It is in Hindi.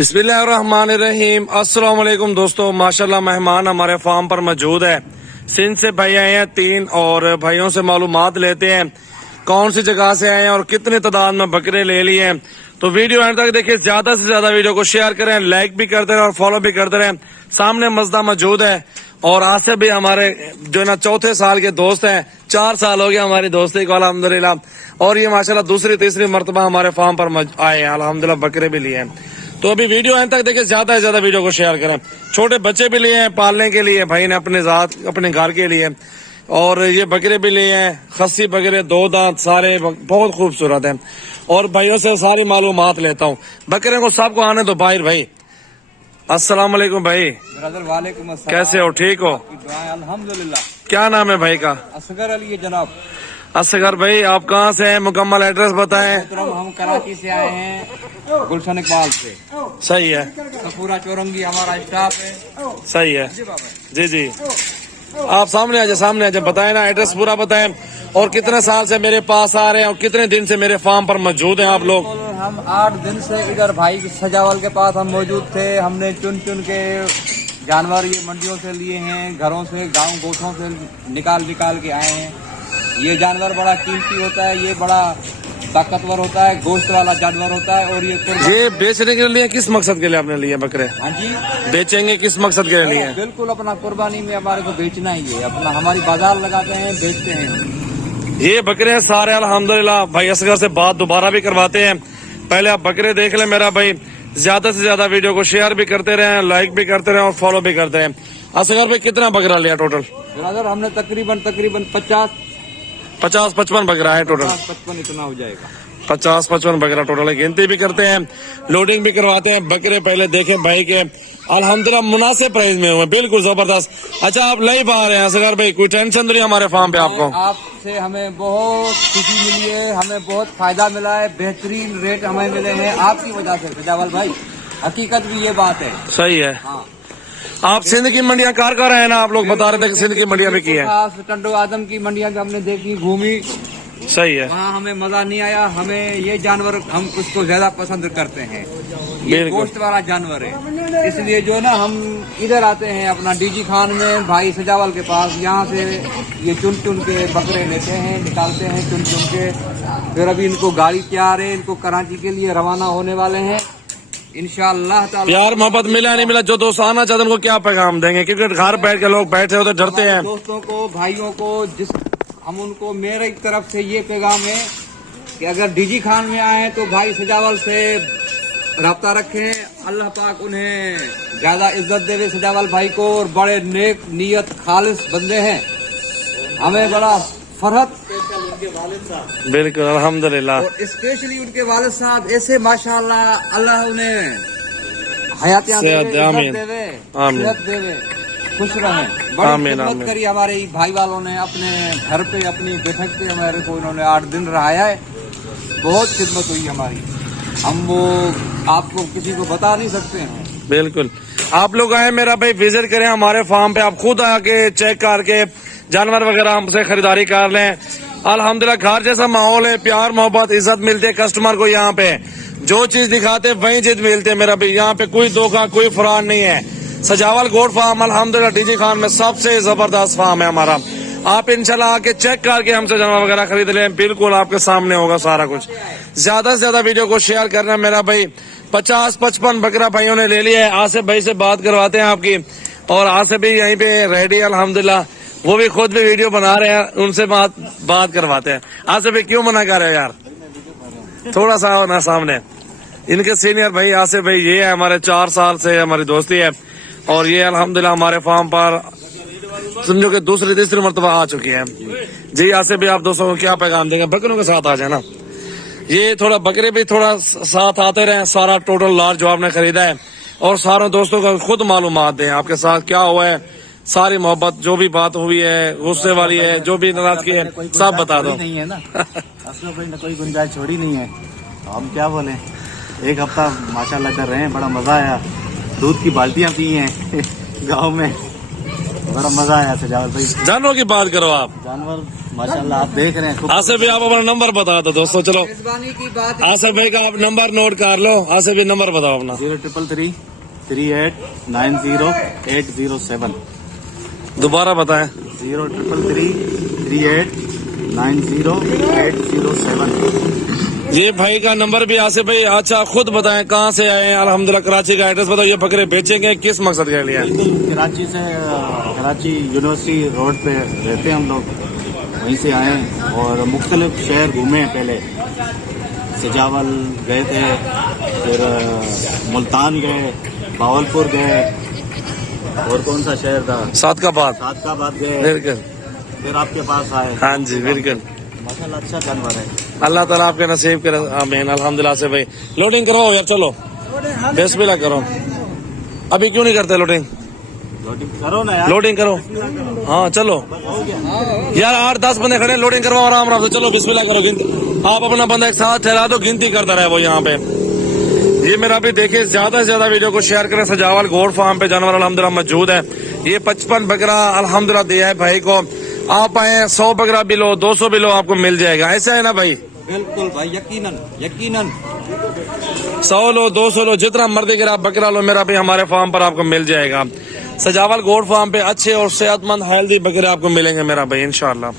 बिस्मिल्लाहिर्रहमानिर्रहीम। अस्सलाम वालेकुम दोस्तों, माशाल्लाह मेहमान हमारे फार्म पर मौजूद है। सिंध से भाई आए हैं 3 और भाइयों से मालूमात लेते हैं कौन सी जगह से आए हैं और कितने तादाद में बकरे ले लिए हैं। तो वीडियो एंड तक देखिए, ज्यादा से ज्यादा वीडियो को शेयर करें, लाइक भी करते रहें और फॉलो भी करते रहें। सामने मजदा मौजूद है और आसिफ भी हमारे जो ना चौथे साल के दोस्त हैं, 4 साल हो गए हमारी दोस्ती को अल्हम्दुलिल्लाह। और ये माशाल्लाह दूसरी तीसरी मरतबा हमारे फार्म पर आए हैं, अल्हम्दुलिल्लाह बकरे भी लिए हैं। तो अभी वीडियो एंड तक देखिए, ज्यादा से ज्यादा वीडियो को शेयर करें। छोटे बच्चे भी लिए हैं पालने के लिए, भाई ने अपने घर के लिए। और ये बकरे भी लिए हैं, खस्सी बकरे, 2 दांत, सारे बहुत खूबसूरत हैं। और भाइयों से सारी मालूमात लेता हूँ। बकरे को सबको आने दो बाहर। भाई अस्सलाम वालेकुम भाई। वालेकुम अस्सलाम। कैसे हो, ठीक हो? अल्हम्दुलिल्लाह। क्या नाम है भाई का? असगर अली है जनाब। असगर भाई, आप कहाँ से हैं? मुकम्मल एड्रेस बताएं। हम कराची से आए हैं, गुलशन इकबाल से। सही है। पूरा चौरंगी हमारा स्टाफ है। सही है जी जी। आप सामने आ जाए, बताएं ना, एड्रेस पूरा बताएं और कितने साल से मेरे पास आ रहे हैं और कितने दिन से मेरे फार्म पर मौजूद हैं आप लोग? हम 8 दिन से इधर भाई सजावल के पास हम मौजूद थे। हमने चुन चुन के जानवर ये मंडियों से लिए हैं, घरों से, गांव गोठों से निकाल के आए हैं। ये जानवर बड़ा कीमती होता है, ये बड़ा ताकतवर होता है, गोश्त वाला जानवर होता है। और ये बेचने के लिए किस मकसद के लिए आपने लिए बकरे? हाँ जी, बेचेंगे किस मकसद के लिए? बिल्कुल अपना कुर्बानी में हमारे को बेचना ही है, अपना हमारी बाजार लगाते हैं, बेचते हैं। ये बकरे हैं सारे अल्हम्दुलिल्लाह। भाई असगर से बात दोबारा भी करवाते हैं। पहले आप बकरे देख लें मेरा भाई। ज्यादा से ज्यादा वीडियो को शेयर भी करते रहे, लाइक भी करते रहे और फॉलो भी करते रहे। असगर भाई कितना बकरा लिया टोटल? ब्रदर हमने तकरीबन 50-55 बकरा है टोटल। 55 इतना हो जाएगा। 50-55 बकरा टोटल है। गिनती भी करते हैं, लोडिंग भी करवाते हैं। बकरे पहले देखें भाई के, अल्हम्दुलिल्लाह मुनासिब प्राइस में हुए, बिल्कुल जबरदस्त। अच्छा, आप लई पा रहे हैं असगर भाई, कोई टेंशन तो नहीं हमारे फार्म पे आपको? आपसे हमें बहुत खुशी मिली है, हमें बहुत फायदा मिला है, बेहतरीन रेट हमें मिले हैं आपकी वजह से सजावल भाई। हकीकत भी ये बात है। सही है। हाँ। आप सिंध की मंडियां कार रहे हैं ना, आप लोग बता रहे थे कि सिंध की मंडियां भी की है। टंडो आदम की मंडियां हमने देखी, घूमी। सही है। वहाँ हमें मजा नहीं आया। हमें ये जानवर हम उसको ज्यादा पसंद करते हैं, ये गोश्त वाला जानवर है। इसलिए जो ना हम इधर आते हैं अपना डीजी खान में भाई सजावल के पास, यहाँ से ये चुन चुन के बकरे लेते हैं, निकालते हैं चुन चुन के। फिर अभी इनको गाड़ी तैयार है, इनको कराची के लिए रवाना होने वाले हैं इंशाअल्लाह ताला। प्यार मोहब्बत मिला नहीं मिला, जो दोस्त आना चाहते उनको क्या पैगाम देंगे? क्योंकि घर बैठ के लोग बैठे होते डरते हैं। दोस्तों को, भाइयों को, हम उनको मेरे तरफ से ये पैगाम है कि अगर डीजी खान में आए तो भाई सजावल से रब्ता रखें। अल्लाह पाक उन्हें ज्यादा इज्जत देवे सजावल भाई को, और बड़े नेक नियत खालिस बंदे हैं, हमें बड़ा फरहत। बिल्कुल अल्हम्दुलिल्लाह। और स्पेशली उनके वालिद साहब ऐसे माशाअल्लाह, अल्लाह उन्हें हयातियात देवे, खुश रहें। बड़ी खिदमत करी हमारे भाई वालों ने, अपने घर पे अपनी बैठक पे हमारे को इन्होंने 8 दिन रहाया है। बहुत खिदमत हुई हमारी, हम वो आपको किसी को बता नहीं सकते हैं। बिल्कुल, आप लोग आए मेरा भाई, विजिट करें हमारे फार्म पे। आप खुद आके चेक करके जानवर वगैरह हमसे खरीदारी कर लें। अल्हम्दुलिल्लाह घर जैसा माहौल है, प्यार मोहब्बत इज्जत मिलती है कस्टमर को। यहाँ पे जो चीज दिखाते वही चीज मिलती है मेरा भाई। यहाँ पे कोई धोखा, कोई फ्रॉड नहीं है। सजावल गोट फार्म अल्हम्दुलिल्लाह डीजी खान में सबसे जबरदस्त फार्म है हमारा। आप इंशाल्लाह आके चेक करके हमसे जानवर वगैरह खरीद लें, बिल्कुल आपके सामने होगा सारा कुछ। ज्यादा से ज्यादा वीडियो को शेयर करना मेरा भाई। 50-55 बकरा भाइयों ने ले लिया है। आसिफ भाई से बात करवाते हैं आपकी, और आसिफ भी यहीं पे रेडी है अल्हम्दुलिल्लाह। वो भी खुद भी वीडियो बना रहे हैं, उनसे बात करवाते हैं। आसिफ भाई क्यों मना कर रहे हो यार? थोड़ा सा हो ना सामने। इनके सीनियर भाई आसिफ भाई, ये है हमारे 4 साल से हमारी दोस्ती है। और ये अल्हम्दुलिल्लाह हमारे फार्म पर समझो कि दूसरी तीसरी मरतबा आ चुकी है जी। आसिफ भाई आप दोस्तों को क्या पैगाम देंगे? बकरों के साथ आ जाए ना, ये थोड़ा बकरे भी थोड़ा साथ आते रहे। सारा टोटल लार्ज जो आपने खरीदा है, और सारों दोस्तों को खुद मालूमात दें आपके साथ क्या हुआ है, सारी मोहब्बत जो भी बात हुई है, गुस्से वाली है, जो भी नाराजगी है, सब बता दो। नहीं है ना कोई गुंजाइश छोड़ी नहीं है, हम क्या बोले। 1 हफ्ता माशाल्लाह कर रहे हैं, बड़ा मजा आया। दूध की बाल्टियां पी हैं गांव में, बड़ा मजा आया सजावल भाई। जानवरों की बात करो आप। जानवर माशाल्लाह आप देख रहे हैं। आसिफ भाई आप अपना नंबर बता दो दोस्तों। चलो मेजबानी की बात है। आसिफ भाई का आप नंबर नोट कर लो। आसिफ भाई नंबर बताओ अपना। 0333389007। दोबारा बताएं। 0333389007। ये भाई का नंबर भी आसिफ भाई। अच्छा खुद बताएं कहाँ से आए हैं। अल्हम्दुलिल्लाह कराची का एड्रेस बताओ। ये बकरे बेचेंगे किस मकसद के लिए? बिल्कुल कराची से, कराची यूनिवर्सिटी रोड पे रहते हैं हम लोग, वहीं से आए हैं और मुख्तलिफ शहर घूमे हैं। पहले सजावल गए थे, फिर मुल्तान गए, बावलपुर गए, और कौन सा शहर था, सादकाबाद गए, बिल्कुल। फिर आपके पास आए। हाँ जी बिल्कुल। माशाल्लाह अच्छा जानवर है। अल्लाह ताला आपके नसीब करे। आमीन अल्हम्दुलिल्लाह से भाई। लोडिंग करो यार, चलो बिस्मिल्लाह करो। अभी क्यों नहीं करते लोडिंग? लोडिंग करो ना यार। लोडिंग करो। हाँ चलो यार, 8-10 बंदे खड़े, लोडिंग करवाओ आराम आराम से। चलो बिस्मिल्लाह करो। गिनती आप अपना बंदा एक साथ ठहरा दो, गिनती करता रहे वो यहाँ पे। ये मेरा भी देखिए, ज्यादा से ज्यादा वीडियो को शेयर करें। सजावल गोट फार्म पे जानवर अल्हम्दुलिल्लाह मौजूद है। ये 55 बकरा अल्हम्दुलिल्लाह दिया है भाई को। आप आए 100 बकरा भी लो, 200 भी लो, आपको मिल जाएगा। ऐसा है ना भाई? बिल्कुल भाई, यकीनन यकीनन। 100 लो, 200 लो, जितना मर्जी गिरा बकरा लो, मेरा भी हमारे फार्म पर आपको मिल जाएगा। सजावल गोट फार्म पे अच्छे और सेहतमंद हेल्दी बकरे आपको मिलेंगे मेरा भाई इंशाल्लाह।